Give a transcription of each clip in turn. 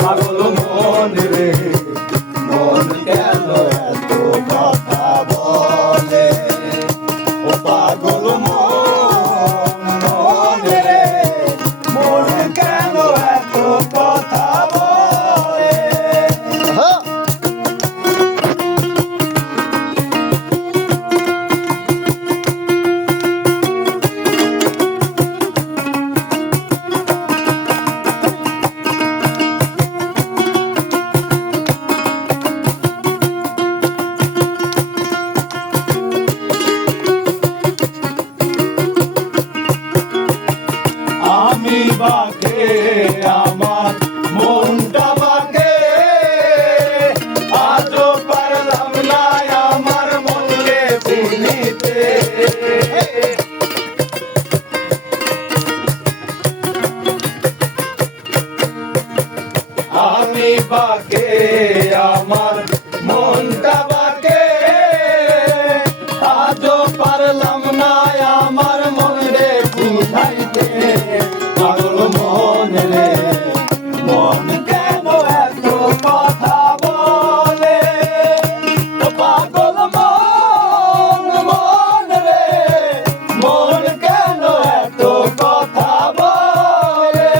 পাগল মন রে মন কেন এত কথা বলে ও পাগল মন রে মন কেন এত কথা বলে আমি বাকে আমার মনটা বাকে আজও পারলাম না আমার মনকে চিনিতে আমি বাকে আমার মনটা বাকে আজও পারলাম না আমার মনরে বুঝাইতে পাগল মন রে মন কেন এত কথা বলে ও পাগল মন রে মন কেন এত কথা বলে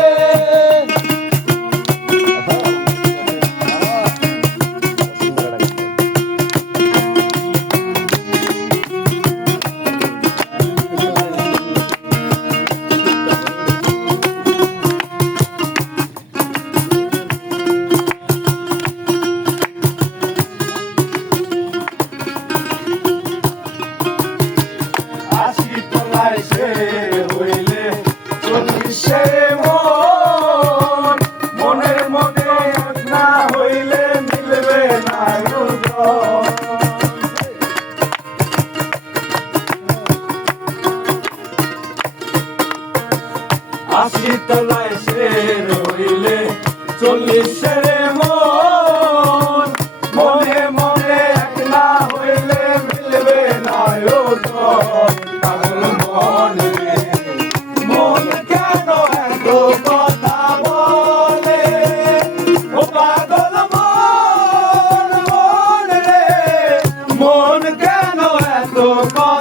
মনের মনে না হইলে মিলবে না আশি তলায় সে রইলে 40 মন মনে মনে এক না হইলে মিলবে না পাগল মন রে মন কেন এত কথা বলে ও পাগল মন রে মন কেন এত কথা